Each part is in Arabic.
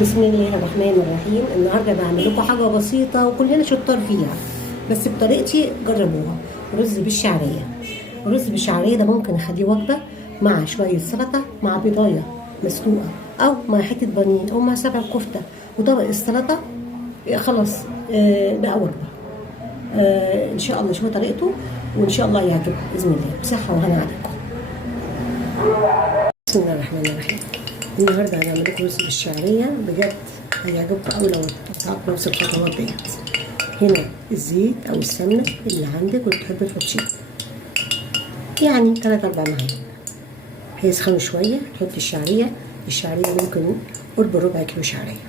بسم الله الرحمن الرحيم. النهارده بعمل لكم حاجه بسيطه وكلنا شطار فيها، بس بطريقتي جربوها. رز بالشعريه. الرز بالشعريه ده ممكن اخليه وجبه مع شويه سلطه، مع بيضايه مسلوقه، او مع حته بانيه، او مع سبع كفته وطبق السلطه. خلاص. بقى وجبه. ان شاء الله شوفوا طريقته وان شاء الله يعجبكم باذن الله. بصحه وهنا عليكم. بسم الله الرحمن الرحيم. النهارده هنعمل لكم رز بالشعريه بجد هيعجبكم قوي لو تعرفوا نفس الخطوات ديت. هنا الزيت او السمنه اللي عندك وتحبي تحطيه، يعني 3-4 معالق. هيسخنوا شويه تحطي الشعريه. الشعريه ممكن قرب ربع كيلو شعريه.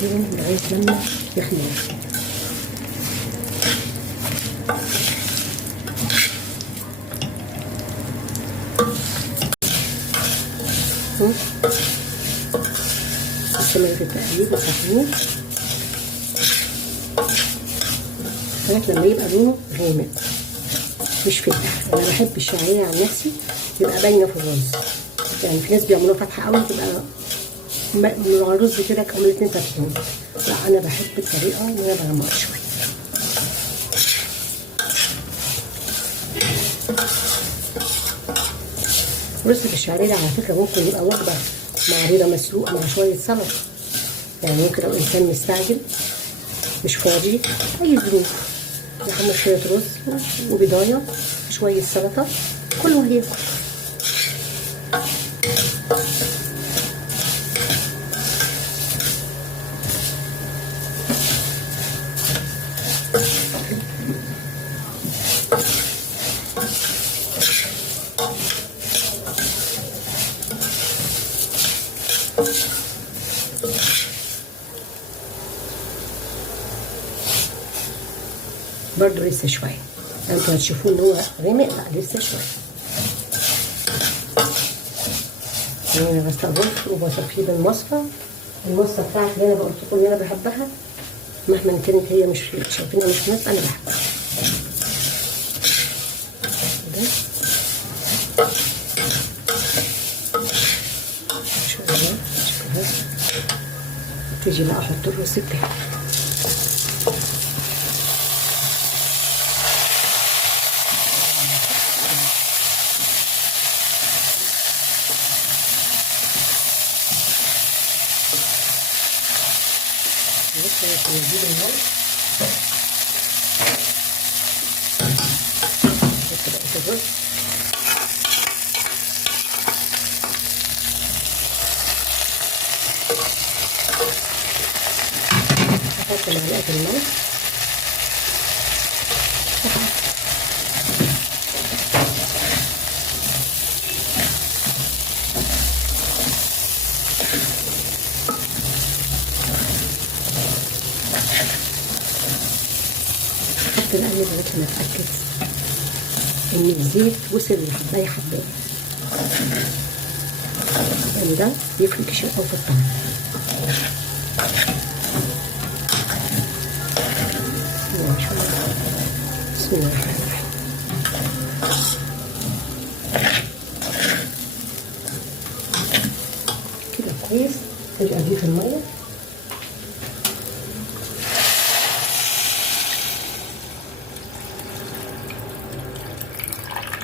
فيهم لغاية لما يحمر. استمر في التقليب والتحمير لغاية لما يبقى لونه غامق مش فاتح. انا بحب الشعرية عن نفسي تبقى باينة في الرز، يعني في ناس بيعملوها فاتحة قوي تبقى مع الرز كده كانوا الاتنين فاتحين. لا، انا بحب الطريقه ان انا بغمق شويه. رز بالشعريه على فكره ممكن يبقى وجبه مع بيضه مسلوقه مع شويه سلطه، يعني ممكن لو انسان مستعجل مش فاضي اي ظروف يحمر شويه رز وبيضايه شويه سلطه كله هياكل. برضو لسه شويه، انتوا هتشوفوه ان هو غامق. لا لسه شويه. انا بستخدمه وبصفيه بالمصفى. المصفى بتاعتي اللي انا قلت لكم اللي انا بحبها مهما كانت هي مش شايفينها مش مناسبه انا بحبها. ده شويه تيجي بقى احط الرز بتاعي. نجيب الماء نحط بقية الرز. نحط معلقة الملح. نقلب لغايه ما اتاكد ان الزيت وصل لحبايه حبايه، يعني ده بيفرق كتير قوي في الطعم. بسم الله الرحمن الرحيم. كده كويس. ترجع اضيف الميه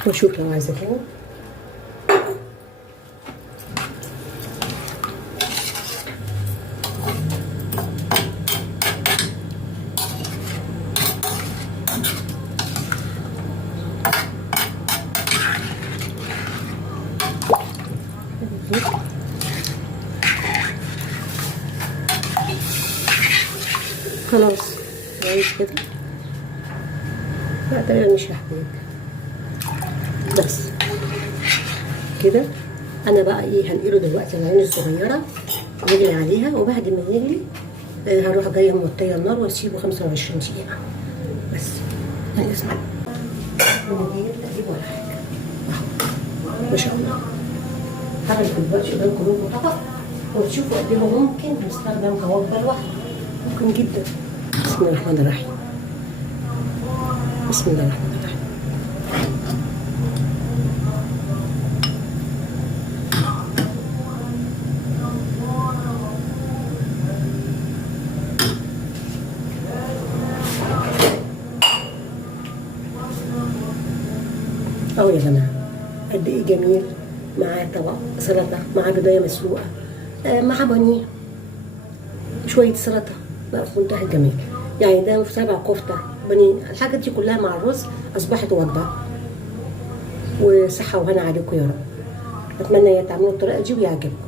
واشوف لو عايزه تاني. خلاص كويس كده. لا تقريبا مش هحتاج. بس كده انا بقى ايه هنقله دلوقتي على العين الصغيره يغلي عليها، وبعد ما يغلي هروح جايه موطيه النار واسيبه 25 دقيقه بس. يعني اسمع من غير تقليب ولا حاجه. ما شاء الله. هعمل دلوقتي قدامكم لون طبق وتشوفوا قد ايه ممكن نستخدم كوجبه لوحده، ممكن جدا. بسم الله الرحمن الرحيم. بسم الله الرحمن الرحيم. اهو يا جماعه قد ايه جميل. معاه طبق سلطه، معاه بيضايه مسلوقه، مع بانيه، شويه سلطه بقى في منتهى الجمال. يعني ده في 7 كفته بانيه، الحاجات دي كلها مع الرز اصبحت وجبه. وصحه وهنا عليكم يا رب. اتمنى تعملوا الطريقه دي ويعجبكم.